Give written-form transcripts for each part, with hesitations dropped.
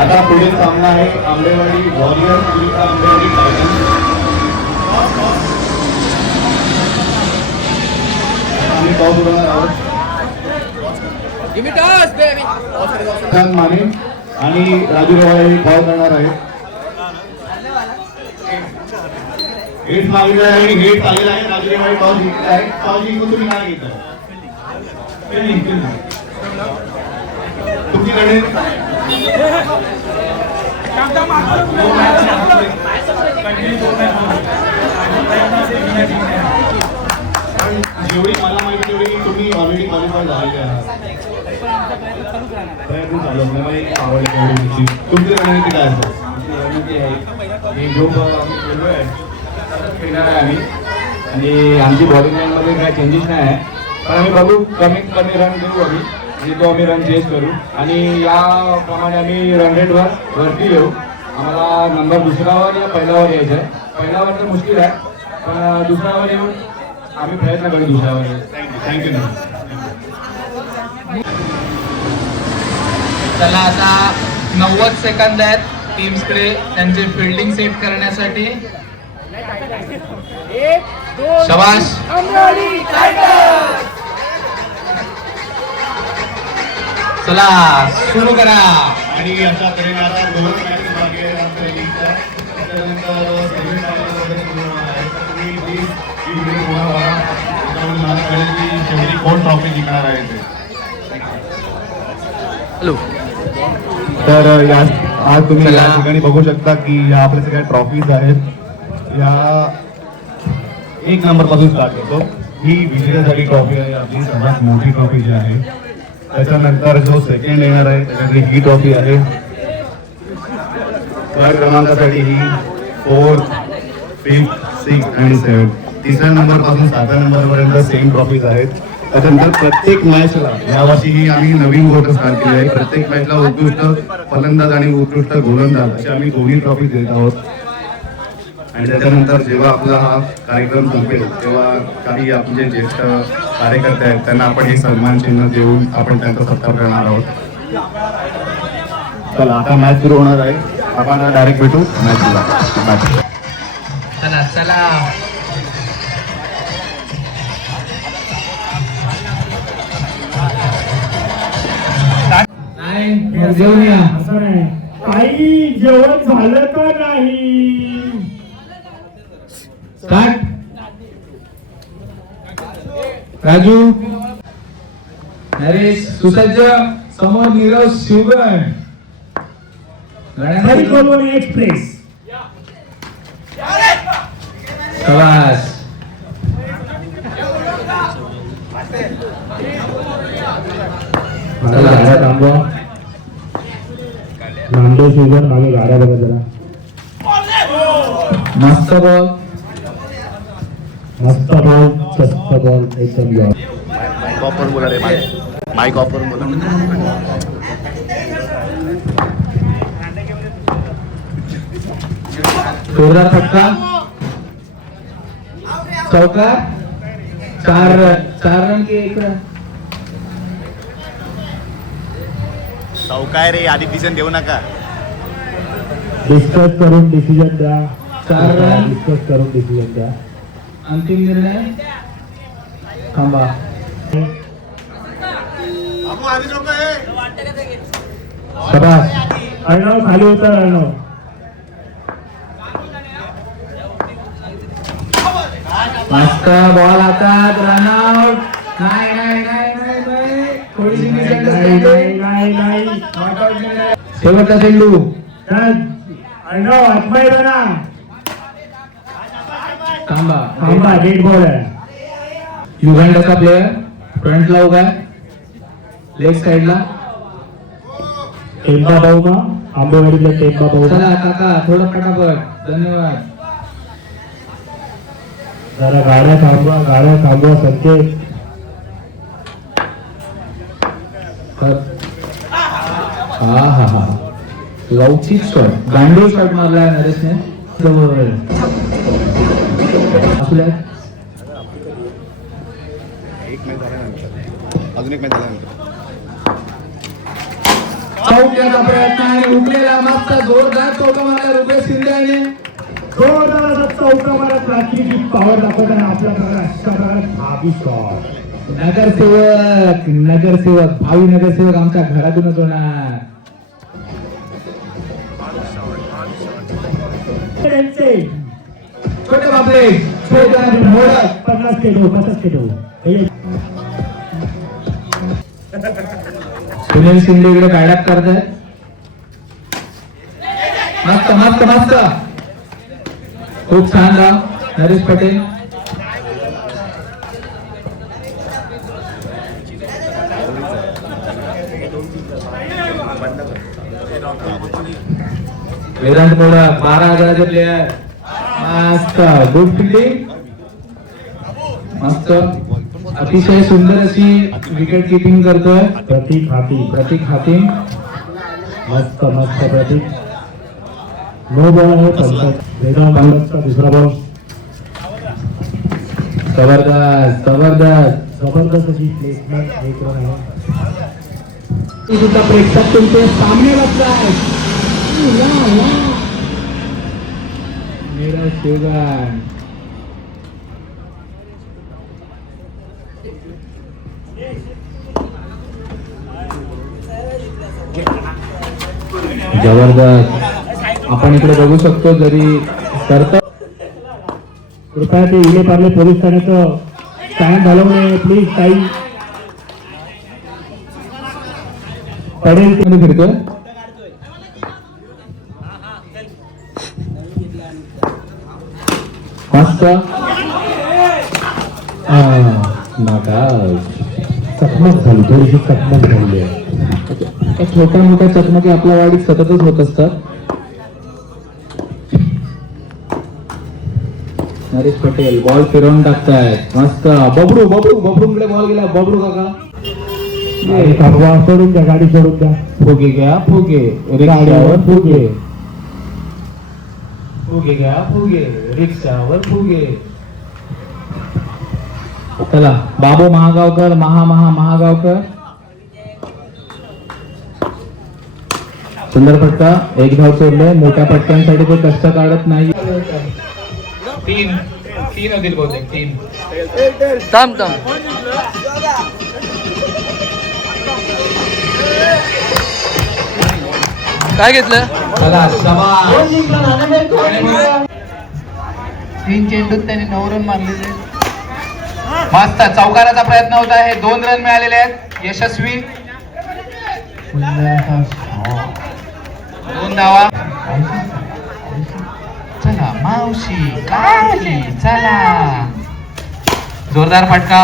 आता पुढील सामना आहे आंबेवाडी वॉरियर विरुद्ध आंबेवाडी टायटन्स. आम्ही पाऊस उडवणार आहोत. माने आणि राजू रवाळे पाऊस करणार आहेत. हेट मागलेला आहे, हेट आलेला आहे. राजू रवाळे पाऊस जिंकला आहे. पाऊस जिंकून तुम्ही काय घेता? तुमच्याकडे जेवढी मला माहिती तेवढी तुम्ही ऑलरेडी क्वालिफाय झालेले आहात. प्रयत्न चालू आहे. तुमची रणनीती काय असतात? रणनीती आहे ग्रुप खेळणार आहे आम्ही आणि आमची बॉलिंग लाईनमध्ये काय चेंजेस नाही आहे. पण आम्ही बघू कमीत कमी रन देऊ आम्ही आणि तो आम्ही रन चेस करू आणि याप्रमाणे आम्ही रन रेटवर वरती येऊ. आम्हाला नंबर दुसरावर या पहिल्यावर यायचं आहे. पहिल्यावर तर मुश्किल आहे पण दुसऱ्यावर येऊन आम्ही प्रयत्न करू दुसऱ्यावर. थँक्यू. चला आता 90 सेकंद आहेत टीम्सकडे त्यांचे फिल्डिंग सेट करण्यासाठी. शाबाश. चला सुरू करा. आणि अशा तऱ्हेने आता 2 मॅचेस बाकी आहेत आमच्या लीगच्या. त्यानंतर शेवटी कोण ट्रॉफी जिंकणार आहे ते. हॅलो. तर आज तुम्ही या ठिकाणी बघू शकता की या आपल्या सगळ्या ट्रॉफीज आहेत. या 1 नंबर पासून स्टार्ट करतो. ही विजेतेसाठी ट्रॉफी आहे आपली सर्वात मोठी ट्रॉफी जी आहे. त्याच्यानंतर जो सेकंड येणार आहे त्याच्याकडे ही ट्रॉफी आहे. 3rd क्रमांकासाठी ही 4th, 5th, 6th आणि 7th. 3ऱ्या नंबर पासून 7व्या नंबर पर्यंत सेम ट्रॉफीज आहेत. त्याच्यानंतर प्रत्येक मॅचला यावर्षी ही आम्ही नवीन गोष्ट स्टार्ट केली आहे. प्रत्येक मॅचला उत्कृष्ट फलंदाज आणि उत्कृष्ट गोलंदाज अशी आम्ही 2 ट्रॉफी देत आहोत. आणि त्याच्यानंतर जेव्हा आपला हा कार्यक्रम संपेल तेव्हा काही आपले ज्येष्ठ कार्यकर्ते आहेत त्यांना आपण हे सन्मान चिन्ह देऊन आपण त्यांचा सत्कार करणार आहोत. चला आता मॅच सुरू होणार आहे. आपण डायरेक्ट भेटू मॅचला. चला चला. जेवण या. असं नाही काही जेवण झालं का नाही. स्टार्ट. राजू नरेश सुसज्ज समोर नीरव शिवगण. एक्सप्रेस. शाबास. गाड्या थांबवा. नामदेव शुगर मागे गाड्या बघा जरा. मस्त बॉल. मस्त बॉल. स्वस्त बॉल. एकदम बॉल. माईक ऑफर बोला रे. माईक ऑफर बोला. जोरदार फटका. चौकार. 4 रन के इकडं. चौकार रे. आधी डिसिजन देऊ नका. डिस्कस करून डिसिजन द्या. 4 रन. डिस्कस करून डिसिजन द्या. अंतिम निर्णय. थांबा. शाबास. अर्णव खाली होता. अर्णव मस्त बॉल हातात. रनआउट. नाही नाही नाही नाही नाही. थोडीशी मिसअंडरस्टँडिंग. नाही. शेवटचा चेंडू. अर्णव आत्माई ना. थांबा. डेड बॉल आहे. युगांडाचा प्लेयर फ्रंटला उभा आहे. लेग साइडला. टेंबा भाऊ ना. आंबेवाडीतला टेंबा भाऊ. चला काका थोडं पटापट. धन्यवाद. जरा गाड्या थांबवा. संकेत. हा लवचिक शॉट. गांडूळ शॉट मारलाय नरेशने. आपल्या अजून एक मॅच झाल्यानंतर चौक्याचा प्रयत्न आणि उकलेला मस्त जोरदार चौका मारला रुपेश शिंदे आणि जोरदार असा चौका मारत रात्रीची पावर दाखवताना आपल्या अशा प्रकारे भावी शॉट. नगरसेवक भावी नगरसेवक आमच्या घरातूनच होणार. त्यांचे छोटे बापरे छोटे मोडक 50 किलो 50 किलो. सुनील शिंदे इकडे गाड्यात करतायत. मस्त मस्त मस्त खूप छान राव नरेश पटेल. वेदांत मोडक 12,000चे प्लेयर. मस्त गुड फिल्डिंग मस्त अतिशय सुंदर अशी विकेट किपिंग करतोय प्रतीक हाती मस्त मस्त प्रतीक. नो बॉल आहे पंचायत वेदांत मोडकचा दुसरा बॉल. जबरदस्त अशी प्लेसमेंट एक रन आहे. सुद्धा प्रेक्षक तुमचे सामने बसलाय. मेरा शिवगान जबरदस्त आपण इकडे बघू शकतो जरी करत. कृपया ते इले पार्ले पोलीस ठाण्याचं स्टँड हलवू नये प्लीज. काही पडेल मध्ये फिरतोय. मस्त चकमक झाली थोडीशी चकमक झाली आहे. त्या छोट्या मोठ्या चकमकी आपल्या वाडीत सततच होत असतात. नरेश पटेल बॉल फिरवून टाकतायत. मस्त बबडूकडे बॉल गेला. बबडू काका सोडून द्या गाडी सोडून द्या. फुगे घ्या फुगे रिक्षावर फुगे. फुगे घ्या फुगे रिक्षावर फुगे. चला बाबू महागावकर महागावकर सुंदर फटका. एक धाव सोडले. मोठ्या पटक्यांसाठी ते कष्ट काढत नाही. तीन होतील बहुतेक. 3 थांब काय घेतलं. चला 3 चेंडूत त्यांनी 9 रन मारलेले. मस्त चौकाराचा प्रयत्न होत आहे. 2 रन मिळालेले आहेत यशस्वी. 2 धावा. चला मावशी काली चला. जोरदार फटका.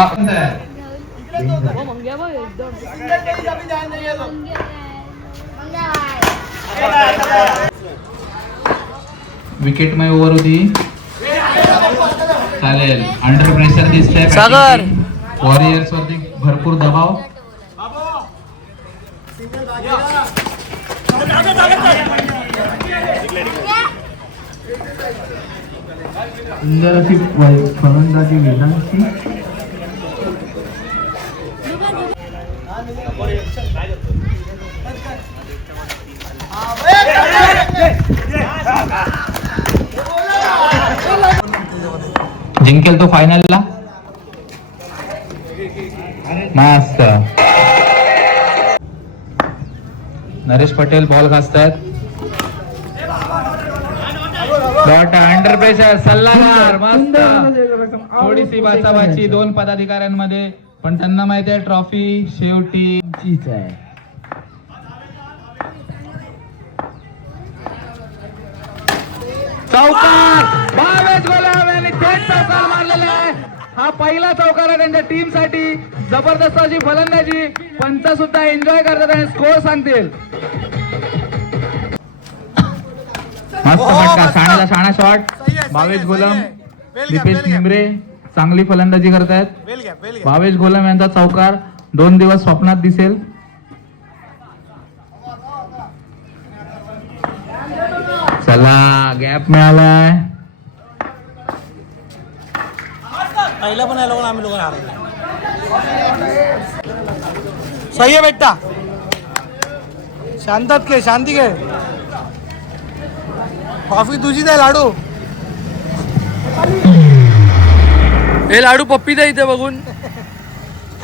विकेटमय ओव्हर होती. चालेल. अंडर प्रेशर दिसतंय सागर. वॉरियर्स वरती भरपूर दबाव. सुंदर अशी फलंदाजी वेदांची. जिंकेल तो फायनलला. मस्त नरेश पटेल बॉल घासतात. अंडर प्रेशर सल्लागार. मस्त थोडीशी बाचाबाची 2 पदाधिकाऱ्यांमध्ये पण त्यांना माहिती आहे ट्रॉफी शेवटी चीच आहे. चौकार भावेश गोलाम यांनी थेट चौकार मारलेला आहे. हा पहिला चौकार आहे त्यांच्या टीम साठी. जबरदस्त अशी फलंदाजी. पंच सुद्धा एन्जॉय करतात आणि स्कोर सांगतील. मस्त फटका. शाणा शॉट. भावेश गोलम दीपेश निमरे चांगली फलंदाजी करतायत. भावेश गोलम यांचा चौकार 2 दिवस स्वप्नात दिसेल. चला गॅप मिळालाय. पहिला पण लोक आम्ही लोक हारले. सही आहे बेटा शांतात घे, शांती घे. कॉफी तुझीच आहे लाडू. हे लाडू पप्पी द्या इथे बघून.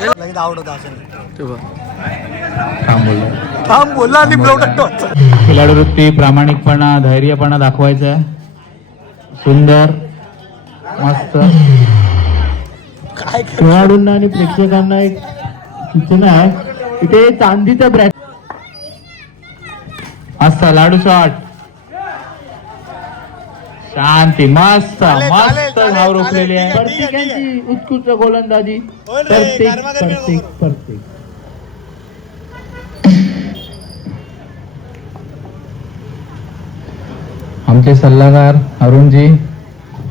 लगेच आवडत असेल. थांब बोलला आणि ब्लॉग टाकतो. खिलाडू वृत्ती, प्रामाणिकपणा, धैर्यपणा दाखवायचा आहे. सुंदर, मस्त. काय खेळाडूंना आणि प्रेक्षकांना एक सूचना आहे, इथे चांदीचा ब्रॅकेट मस्त लाडू शॉट. शांती, मस्त चालेल, मस्त चालेल, धाव चालेल, रोखलेली ठीक आहे. आहे. प्रत्येकाची उत्कृष्ट गोलंदाजी. बोल रे, प्रत्येक गरमागरमी नको प्रत्येक करू. प्रत्येक आमचे सल्लागार अरुणजी,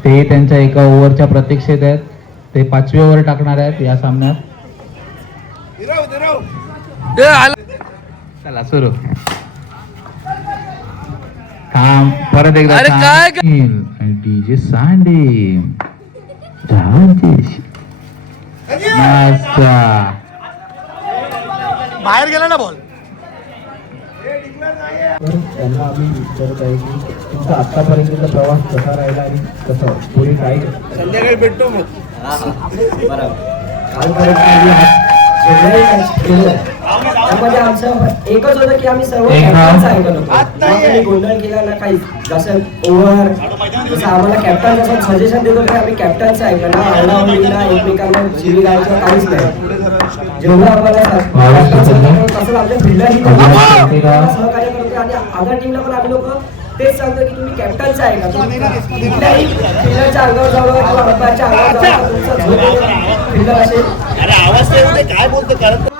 ते त्यांच्या एका ओव्हरच्या प्रतीक्षेत आहेत. ते 5वी ओव्हर टाकणार आहेत या सामन्यात. ए, आला. चला सुरू. थांब, परत एकदा अरे काय डीजे सांडे. राजेश. मस्त. बाहेर गेला ना बॉल. तर त्यांना आम्ही विचारत आहे की तुमचा आतापर्यंतचा प्रवास कसा राहिला आणि कसं पुढे काय संध्याकाळी भेटतो मग. त्यामध्ये आमचं एकच होतं की आम्ही सर्व एक कॅप्टनच धाव. ऐकत होतो. आम्ही गोंधळ केला ना काही. जसं ओव्हर जसं आम्हाला कॅप्टन जसं सजेशन देत होते आम्ही कॅप्टनचं ऐकलं ना. आवडावडीला एकमेकांना शिवी गायचं काहीच नाही. जेवढं आम्हाला तसंच आमच्या फिल्डरही सहकार्य करतो आणि अदर टीमला पण आम्ही लोक तेच सांगतो की तुम्ही कॅप्टनचं ऐका. कुठल्याही फिल्डरच्या अंगावर जाऊ किंवा अंपायरच्या अंगावर जाऊ तुमचा फिल्डर असेल. अरे आवाज काय बोलतो करत